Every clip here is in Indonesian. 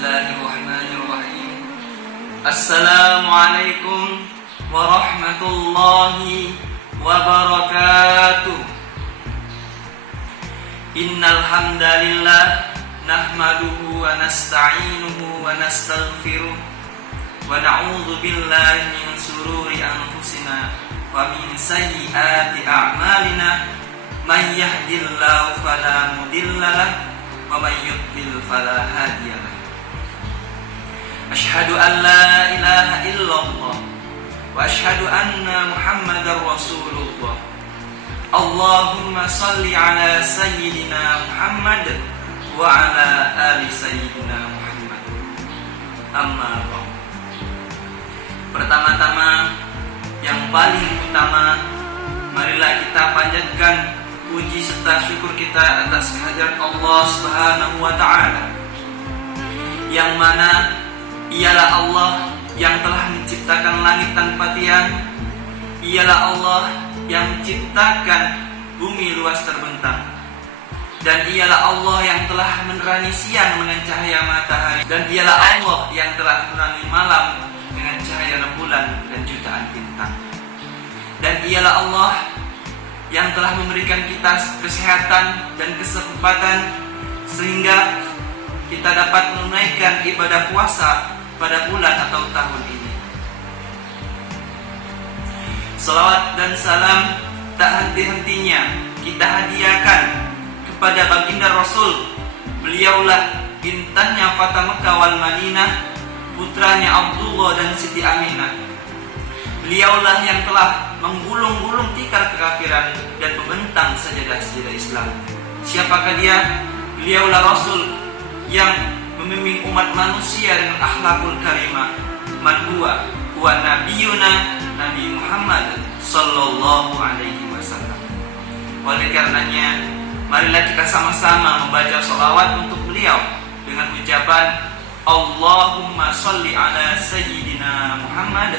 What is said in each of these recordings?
Bismillahirrahmanirrahim. Assalamualaikum warahmatullahi wabarakatuh. Innal hamdalillah nahmaduhu wa nasta'inuhu wa nastaghfiruh wa na'udzu billahi min shururi anfusina wa min sayyiati a'malina. Man yahdihillahu fala mudilla lahu wa man yudlil fala hadiya lahu. Asyhadu an la ilaha illallah wa asyhadu anna Muhammadar Rasulullah. Allahumma salli ala sayyidina Muhammad wa ala ali sayyidina Muhammad. Amma ba'd. Pertama-tama, yang paling utama, marilah kita panjatkan puji serta syukur kita atas kehadirat Allah Subhanahu wa ta'ala, yang mana ialah Allah yang telah menciptakan langit tanpa tiang, ialah Allah yang menciptakan bumi luas terbentang, dan ialah Allah yang telah menerangi siang dengan cahaya matahari, dan ialah Allah yang telah menerangi malam dengan cahaya rembulan dan jutaan bintang, dan ialah Allah yang telah memberikan kita kesehatan dan kesempatan sehingga kita dapat menunaikan ibadah puasa pada bulan atau tahun ini. Salawat dan salam tak henti-hentinya kita hadiahkan kepada baginda Rasul. Beliaulah intannya Fata Mekah wal Madinah, putranya Abdullah dan Siti Aminah. Beliaulah yang telah menggulung-gulung tikar kekafiran dan membentang sajadah-sajadah Islam. Siapakah dia? Beliaulah Rasul yang membimbing umat manusia dengan akhlakul karimah. Man huwa nabiyuna Nabi Muhammad sallallahu alaihi wasallam. Oleh karenanya, marilah kita sama-sama membaca sholawat untuk beliau dengan ucapan Allahumma sholli ala sayyidina Muhammad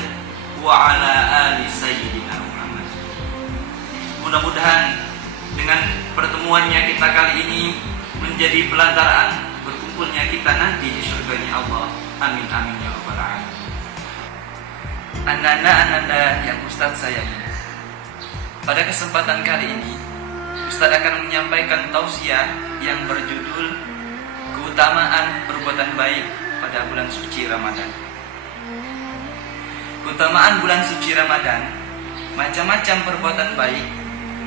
wa ala ali sayyidina Muhammad. Mudah-mudahan dengan pertemuannya kita kali ini menjadi pelantaran berkumpulnya kita nanti di surganya Allah. Amin amin ya rabbal alamin. Ananda yang Ustaz sayangi, pada kesempatan kali ini Ustaz akan menyampaikan tausiah yang berjudul keutamaan perbuatan baik pada bulan suci Ramadan. Keutamaan bulan suci Ramadan, macam-macam perbuatan baik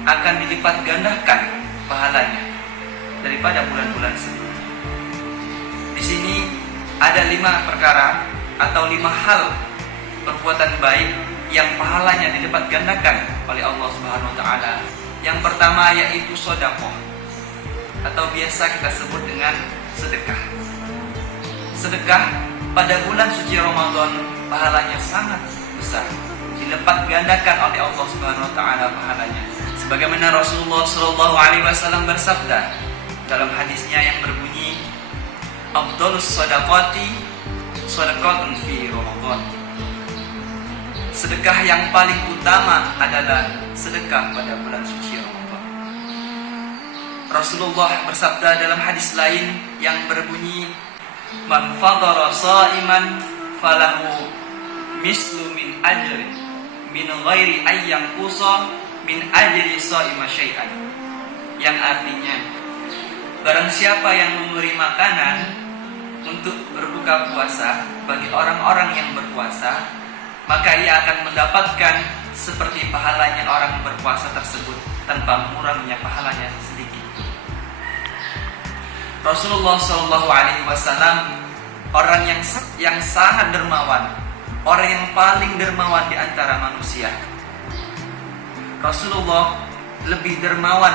akan dilipat gandakan pahalanya daripada bulan-bulan sebelumnya. Di sini ada 5 perkara atau 5 hal perbuatan baik yang pahalanya dilipat gandakan oleh Allah Subhanahu wa taala. Yang pertama yaitu sedekah atau biasa kita sebut dengan sedekah. Sedekah pada bulan suci Ramadan pahalanya sangat besar, dilipat gandakan oleh Allah Subhanahu wa taala pahalanya. Sebagaimana Rasulullah sallallahu alaihi wasallam bersabda dalam hadisnya yang berbunyi, "Afdhalus shadaqati shadaqatun fi Ramadan." Sedekah yang paling utama adalah sedekah pada bulan suci Ramadan. Rasulullah bersabda dalam hadis lain yang berbunyi, "Man fadara sha'iman falahu mislu min ajri min ghairi ayyang qusa min ajri sha'ima syai'an." Yang artinya, barang siapa yang memberi makanan untuk berbuka puasa bagi orang-orang yang berpuasa, maka ia akan mendapatkan seperti pahalanya orang berpuasa tersebut tanpa menguranginya pahalanya sedikit. Rasulullah Shallallahu Alaihi Wasallam orang yang sangat dermawan, orang yang paling dermawan di antara manusia. Rasulullah lebih dermawan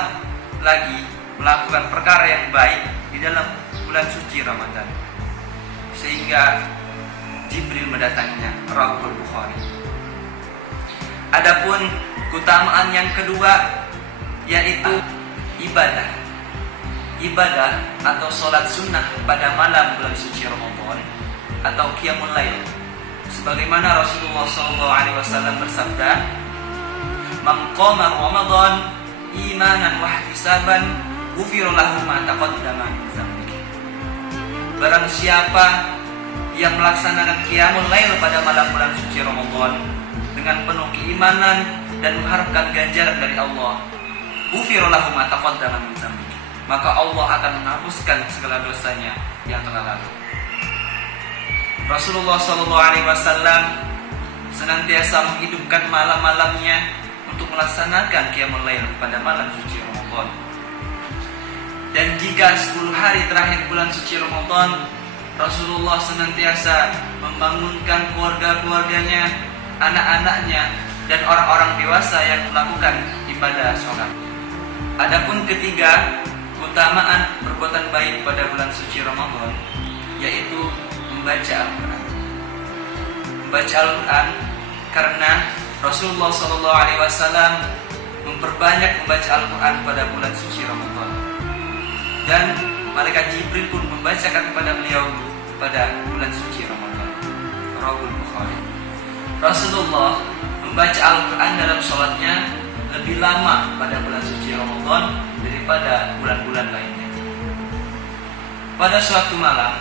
lagi melakukan perkara yang baik di dalam bulan suci Ramadan, sehingga Jibril mendatanginya. Rawahul Bukhari. Adapun keutamaan yang kedua yaitu ibadah atau sholat sunnah pada malam bulan suci Ramadan atau qiyamul lail. Sebagaimana Rasulullah SAW bersabda, "Man qama Ramadan imanan wa ihtisaban ghufira lahu ma taqaddama min dzambihi." barang siapa yang melaksanakan qiyamul lail pada malam bulan suci Ramadan dengan penuh keimanan dan mengharapkan ganjaran dari Allah, ghufira lahu ma taqaddama min dzambi, maka Allah akan menghapuskan segala dosanya yang telah lalu. Rasulullah SAW senantiasa menghidupkan malam-malamnya untuk melaksanakan qiyamul lail pada malam suci Ramadan. Dan jika 10 hari terakhir bulan suci Ramadan, Rasulullah senantiasa membangunkan keluarga-keluarganya, anak-anaknya, dan orang-orang dewasa yang melakukan ibadah sholat. Adapun ketiga, keutamaan perbuatan baik pada bulan suci Ramadan, yaitu membaca Al-Quran. Membaca Al-Quran karena Rasulullah SAW memperbanyak membaca Al-Quran pada bulan suci Ramadan, dan malaikat Jibril pun membacakan kepada beliau pada bulan suci Ramadan. Rawahul Bukhari. Rasulullah membaca Al-Quran dalam sholatnya lebih lama pada bulan suci Ramadan daripada bulan-bulan lainnya. Pada suatu malam,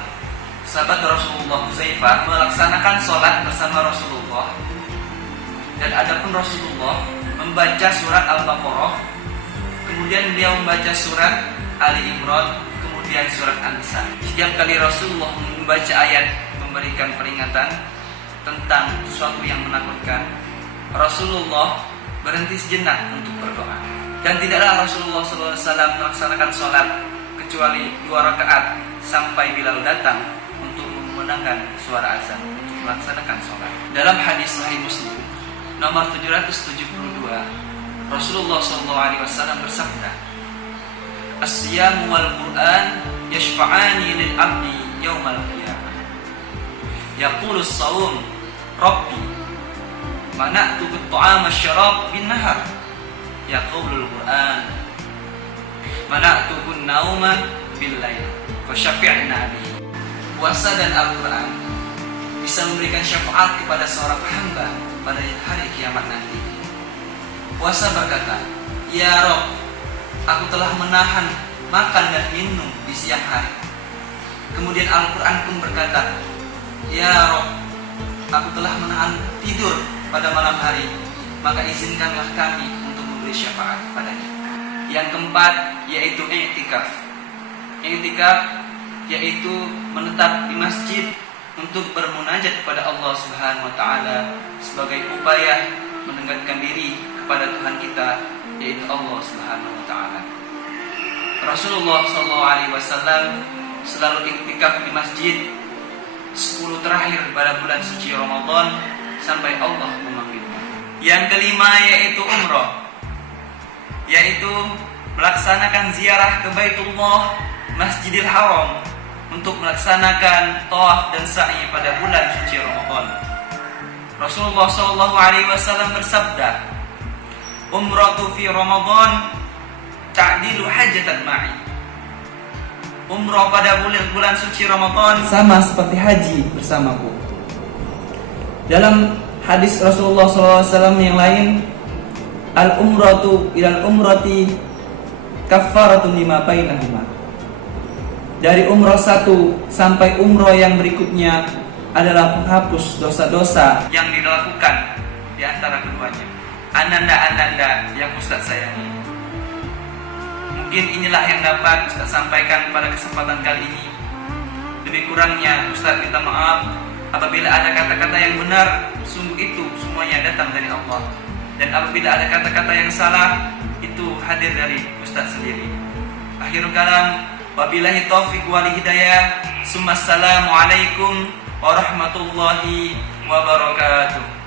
sahabat Rasulullah Huzaifah melaksanakan sholat bersama Rasulullah, dan adapun Rasulullah membaca surat Al-Baqarah, kemudian beliau membaca surat Ali Imran, kemudian surat An-Nisa. Setiap kali Rasulullah membaca ayat memberikan peringatan tentang sesuatu yang menakutkan, Rasulullah berhenti sejenak untuk berdoa. Dan tidaklah Rasulullah SAW melaksanakan sholat kecuali 2 rakaat sampai Bilal datang untuk memenangkan suara azan untuk melaksanakan sholat. Dalam hadis Sahih Muslim nomor 772, Rasulullah SAW bersabda, "As-siyam wal Qur'an yashfa'ani lil 'abdi yaumal qiyamah. Yaqulu as-sawm, Rabbi, mana'tu bit-ta'am asy-syarab bin-nahar." Yaqulu al-Qur'an, "Mana'tuhu an-nauma bil-lail, fa syafi'na bihi." Puasa dan Al-Quran bisa memberikan syafaat kepada seorang hamba pada hari kiamat nanti. Puasa berkata, "Ya Rabb, aku telah menahan makan dan minum di siang hari." Kemudian Al-Quran pun berkata, "Ya Rabb, aku telah menahan tidur pada malam hari, maka izinkanlah kami untuk memberi syafaat padanya." Yang keempat yaitu i'tikaf. I'tikaf yaitu menetap di masjid untuk bermunajat kepada Allah Subhanahu wa taala sebagai upaya mendekatkan diri kepada Tuhan kita, yaitu Allah Subhanahu wa taala. Rasulullah SAW selalu iktikaf di masjid 10 terakhir pada bulan suci Ramadan sampai Allah memanggilnya. Yang kelima yaitu umrah, yaitu melaksanakan ziarah ke Baitullah, Masjidil Haram, untuk melaksanakan tawaf dan sa'i pada bulan suci Ramadan. Rasulullah SAW bersabda, "Umratu fi Ramadan ta'dilu hajatan ma'i." Umrah pada bulan suci Ramadan sama seperti haji bersamaku. Dalam hadis Rasulullah SAW yang lain, "Al-umratu ilal umrati kaffaratun lima bainahuma." Dari umrah 1 sampai umrah yang berikutnya adalah penghapus dosa-dosa yang dilakukan di antara keduanya. Ananda-ananda yang Ustaz sayangi, mungkin inilah yang dapat Ustaz sampaikan pada kesempatan kali ini. Lebih kurangnya Ustaz minta maaf apabila ada kata-kata yang benar, sungguh itu semuanya datang dari Allah. Dan apabila ada kata-kata yang salah, itu hadir dari Ustaz sendiri. Akhirul kalam, wabillahi taufiq wal hidayah. Assalamualaikum warahmatullahi wabarakatuh.